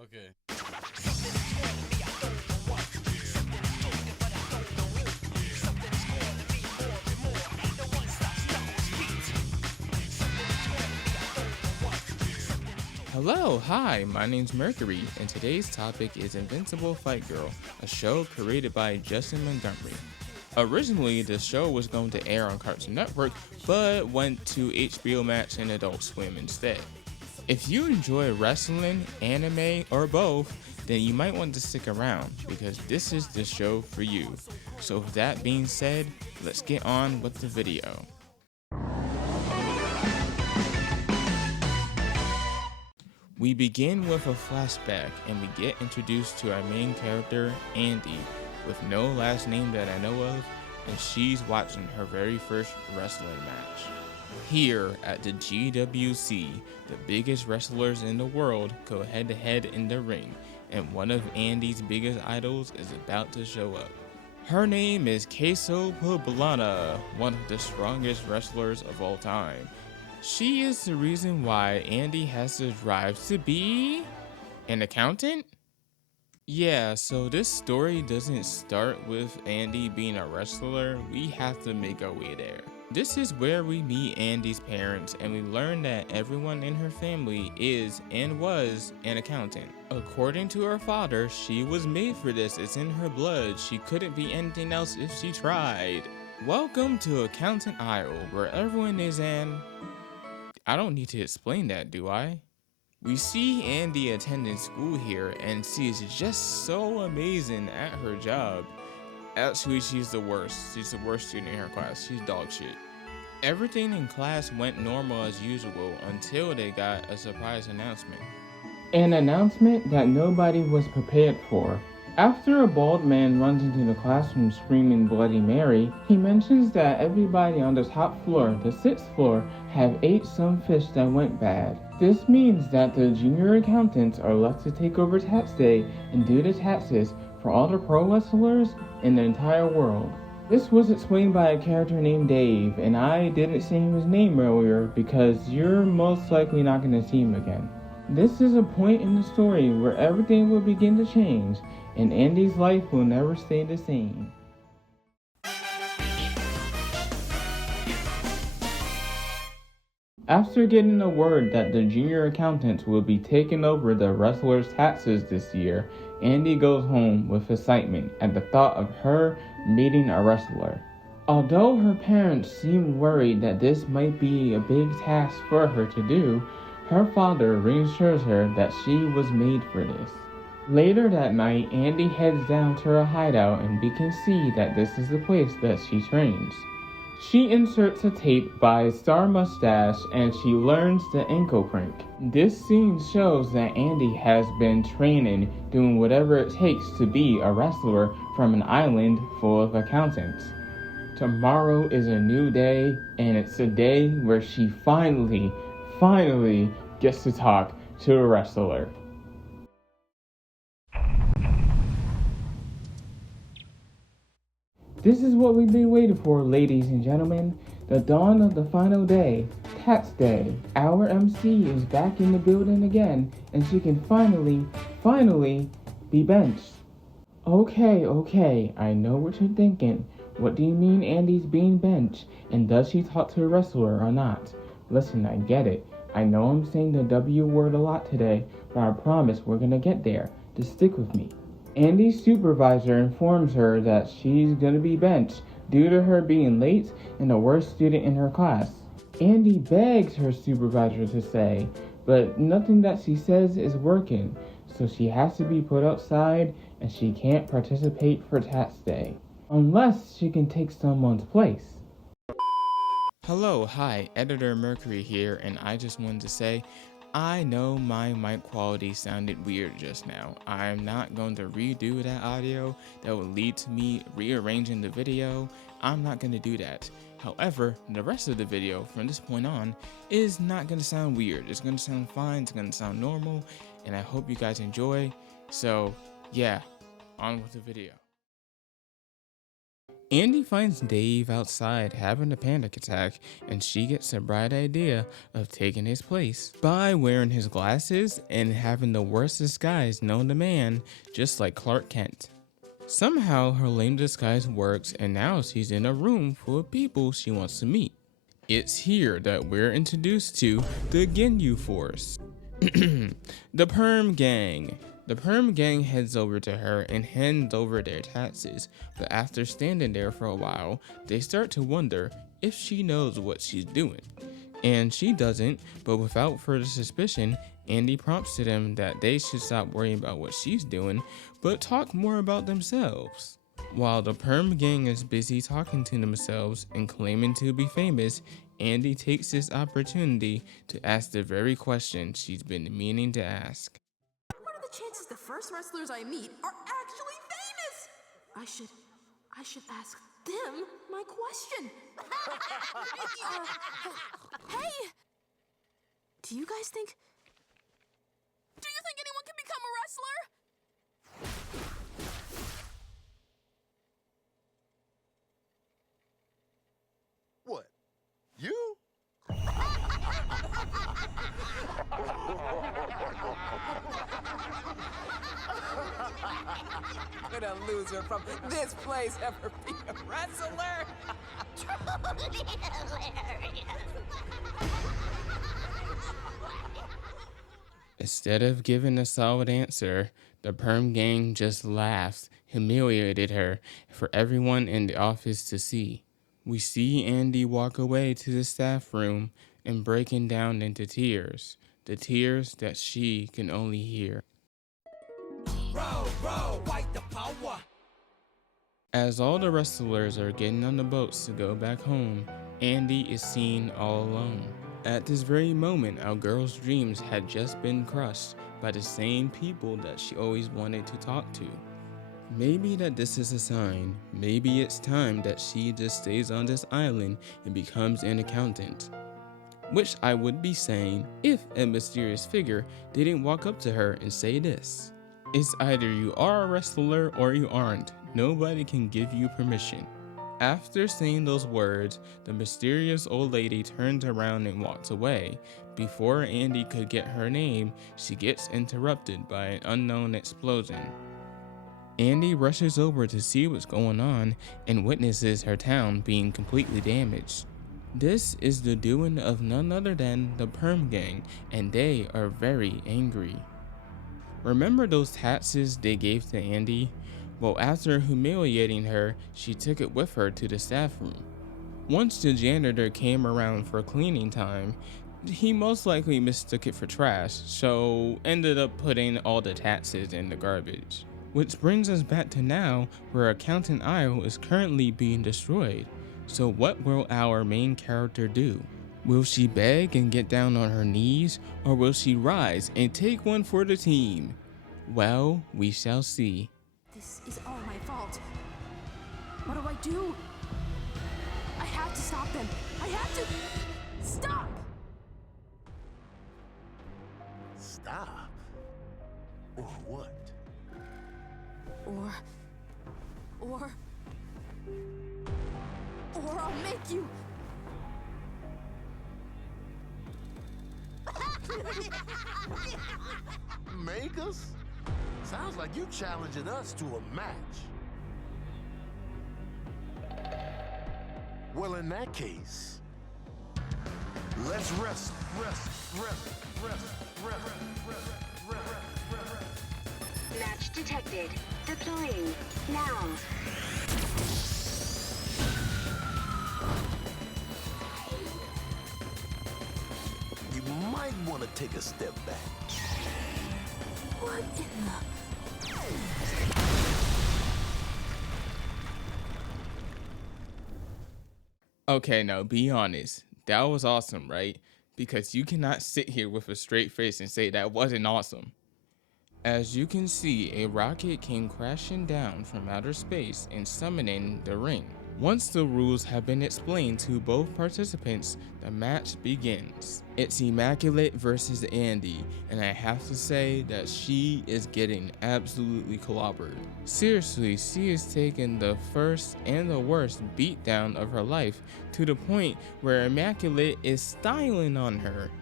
Okay. Hello, hi, my name's Mercury, and today's topic is Invincible Fight Girl, a show created by Justin Montgomery. Originally, the show was going to air on Cartoon Network, but went to HBO Max and Adult Swim instead. If you enjoy wrestling, anime, or both, then you might want to stick around because this is the show for you. So with that being said, let's get on with the video. We begin with a flashback and we get introduced to our main character, Andy, with no last name that I know of, and she's watching her very first wrestling match. Here at the GWC, the biggest wrestlers in the world go head to head in the ring, and one of Andy's biggest idols is about to show up. Her name is Queso Poblana, one of the strongest wrestlers of all time. She is the reason why Andy has the drive to be an accountant? Yeah, so this story doesn't start with Andy being a wrestler. We have to make our way there. This is where we meet Andy's parents and we learn that everyone in her family is and was an accountant. According to her father, she was made for this. It's in her blood. She couldn't be anything else if she tried. Welcome to Accountant Isle, where everyone is an... I don't need to explain that, do I? We see Andy attending school here and she is just so amazing at her job. Actually, she's the worst. She's the worst student in her class. She's dog shit. Everything in class went normal as usual until they got a surprise announcement. An announcement that nobody was prepared for. After a bald man runs into the classroom screaming Bloody Mary, he mentions that everybody on the top floor, the 6th floor, have ate some fish that went bad. This means that the junior accountants are left to take over tax day and do the taxes for all the pro wrestlers in the entire world. This was explained by a character named Dave, and I didn't say his name earlier because you're most likely not going to see him again. This is a point in the story where everything will begin to change, and Andy's life will never stay the same. After getting the word that the junior accountants will be taking over the wrestlers' taxes this year, Andy goes home with excitement at the thought of her meeting a wrestler. Although her parents seem worried that this might be a big task for her to do, her father reassures her that she was made for this. Later that night, Andy heads down to her hideout and we can see that this is the place that she trains. She inserts a tape by Star Mustache and she learns the ankle crank. This scene shows that Andy has been training, doing whatever it takes to be a wrestler from an island full of accountants. Tomorrow is a new day, and it's a day where she finally gets to talk to a wrestler. This is what we've been waiting for, ladies and gentlemen. The dawn of the final day, tax day. Our MC is back in the building again, and she can finally be benched. Okay, I know what you're thinking. What do you mean Andy's being benched, and does she talk to a wrestler or not? Listen, I get it. I know I'm saying the W word a lot today, but I promise we're gonna get there. Just stick with me. Andy's supervisor informs her that she's gonna be benched due to her being late and the worst student in her class. Andy begs her supervisor to stay, but nothing that she says is working, so she has to be put outside and she can't participate for tax day. Unless she can take someone's place. Hello, hi, Editor Mercury here, and I just wanted to say, I know my mic quality sounded weird just now. I'm not going to redo that audio. That would lead to me rearranging the video. I'm not going to do that. However, the rest of the video from this point on is not going to sound weird. It's going to sound fine, it's going to sound normal, and I hope you guys enjoy. So, yeah, on with the video. Andy finds Dave outside having a panic attack, and she gets a bright idea of taking his place by wearing his glasses and having the worst disguise known to man, just like Clark Kent. Somehow her lame disguise works, and now she's in a room full of people she wants to meet. It's here that we're introduced to the Ginyu Force. The Perm Gang. The Perm Gang heads over to her and hands over their taxes, but after standing there for a while, they start to wonder if she knows what she's doing. And she doesn't, but without further suspicion, Andy prompts to them that they should stop worrying about what she's doing, but talk more about themselves. While the Perm Gang is busy talking to themselves and claiming to be famous, Andy takes this opportunity to ask the very question she's been meaning to ask. What are the chances the first wrestlers I meet are actually famous? I should ask them my question. Hey! Do you think anyone can become a wrestler? What? You? Could a loser from this place ever be a wrestler? Truly hilarious. Instead of giving a solid answer, the Perm Gang just laughed, humiliated her for everyone in the office to see. We see Andy walk away to the staff room and breaking down into tears, the tears that she can only hear. Fight the power. As all the wrestlers are getting on the boats to go back home, Andy is seen all alone. At this very moment, our girl's dreams had just been crushed by the same people that she always wanted to talk to. Maybe that this is a sign. Maybe it's time that she just stays on this island and becomes an accountant. Which I would be saying if a mysterious figure didn't walk up to her and say this. It's either you are a wrestler or you aren't. Nobody can give you permission. After saying those words, the mysterious old lady turns around and walks away. Before Andy could get her name, she gets interrupted by an unknown explosion. Andy rushes over to see what's going on and witnesses her town being completely damaged. This is the doing of none other than the Perm Gang, and they are very angry. Remember those taxes they gave to Andy? Well, after humiliating her, she took it with her to the staff room. Once the janitor came around for cleaning time, he most likely mistook it for trash, so ended up putting all the taxes in the garbage. Which brings us back to now, where Accountant Isle is currently being destroyed. So what will our main character do? Will she beg and get down on her knees, or will she rise and take one for the team? Well, we shall see. This is all my fault. What do? I have to stop them. I have to stop! Stop? Or what? Or I'll make you. Make us? Sounds like you challenging us to a match. Well, in that case, let's rest. Match detected. Deploying. Now. You might want to take a step back. What in the... Okay, now be honest. That was awesome, right? Because you cannot sit here with a straight face and say that wasn't awesome. As you can see, a rocket came crashing down from outer space and summoning the ring. Once the rules have been explained to both participants, the match begins. It's Immaculate versus Andy, and I have to say that she is getting absolutely clobbered. Seriously, she is taking the first and the worst beatdown of her life to the point where Immaculate is styling on her.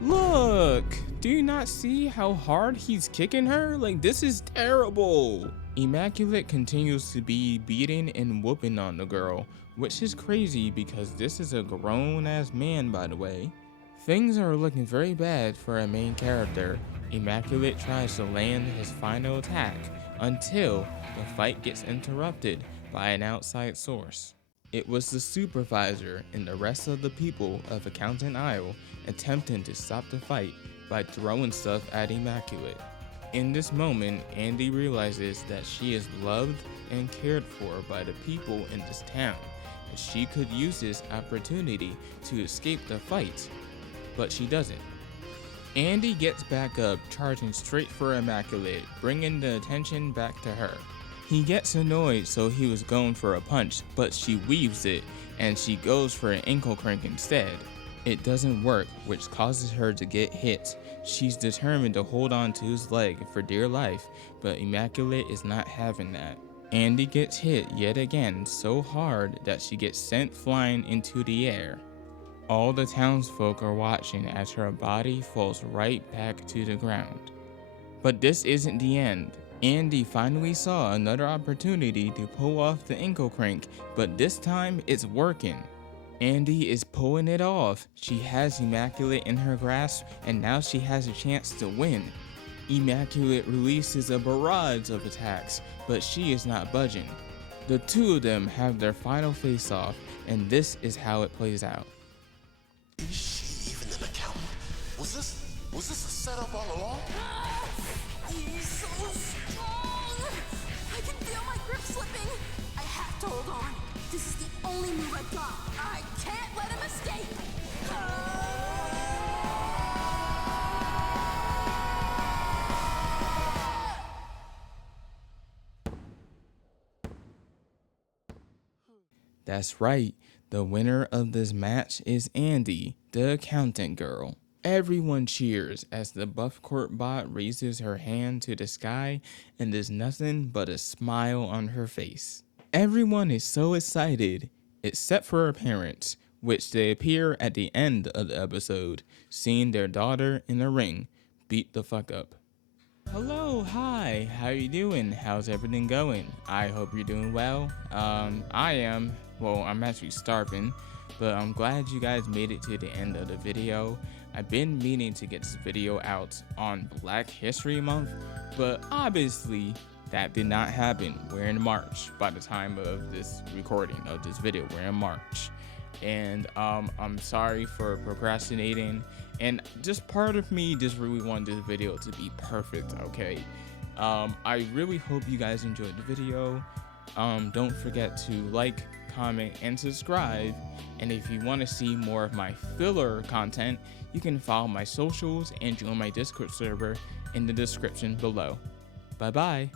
Look, do you not see how hard he's kicking her? Like, this is terrible. Immaculate continues to be beating and whooping on the girl, which is crazy because this is a grown-ass man, by the way. Things are looking very bad for our main character. Immaculate tries to land his final attack until the fight gets interrupted by an outside source. It was the supervisor and the rest of the people of Accountant Isle attempting to stop the fight by throwing stuff at Immaculate. In this moment, Andy realizes that she is loved and cared for by the people in this town, and she could use this opportunity to escape the fight, but she doesn't. Andy gets back up, charging straight for Immaculate, bringing the attention back to her. He gets annoyed, so he was going for a punch, but she weaves it, and she goes for an ankle crank instead. It doesn't work, which causes her to get hit. She's determined to hold on to his leg for dear life, but Immaculate is not having that. Andy gets hit yet again so hard that she gets sent flying into the air. All the townsfolk are watching as her body falls right back to the ground. But this isn't the end. Andy finally saw another opportunity to pull off the ankle crank, but this time it's working. Andy is pulling it off. She has Immaculate in her grasp, and now she has a chance to win. Immaculate releases a barrage of attacks, but she is not budging. The two of them have their final face-off, and this is how it plays out. Is she even an accountant? Was this a setup all along? He's so strong! I can feel my grip slipping! I have to hold on. This is the only move I've got. I can't let him escape! That's right, the winner of this match is Andy, the accountant girl. Everyone cheers as the buff court bot raises her hand to the sky and there's nothing but a smile on her face. Everyone is so excited, except for her parents, which they appear at the end of the episode, seeing their daughter in the ring beat the fuck up. Hello, hi, how you doing? How's everything going? I hope you're doing well. I am. Well, I'm actually starving, but I'm glad you guys made it to the end of the video. I've been meaning to get this video out on Black History Month, but obviously that did not happen. We're in March by the time of this recording of this video. We're in March. And I'm sorry for procrastinating, and just part of me just really wanted this video to be perfect, okay? I really hope you guys enjoyed the video. Don't forget to like, comment, and subscribe. And if you want to see more of my filler content, you can follow my socials and join my Discord server in the description below. Bye bye.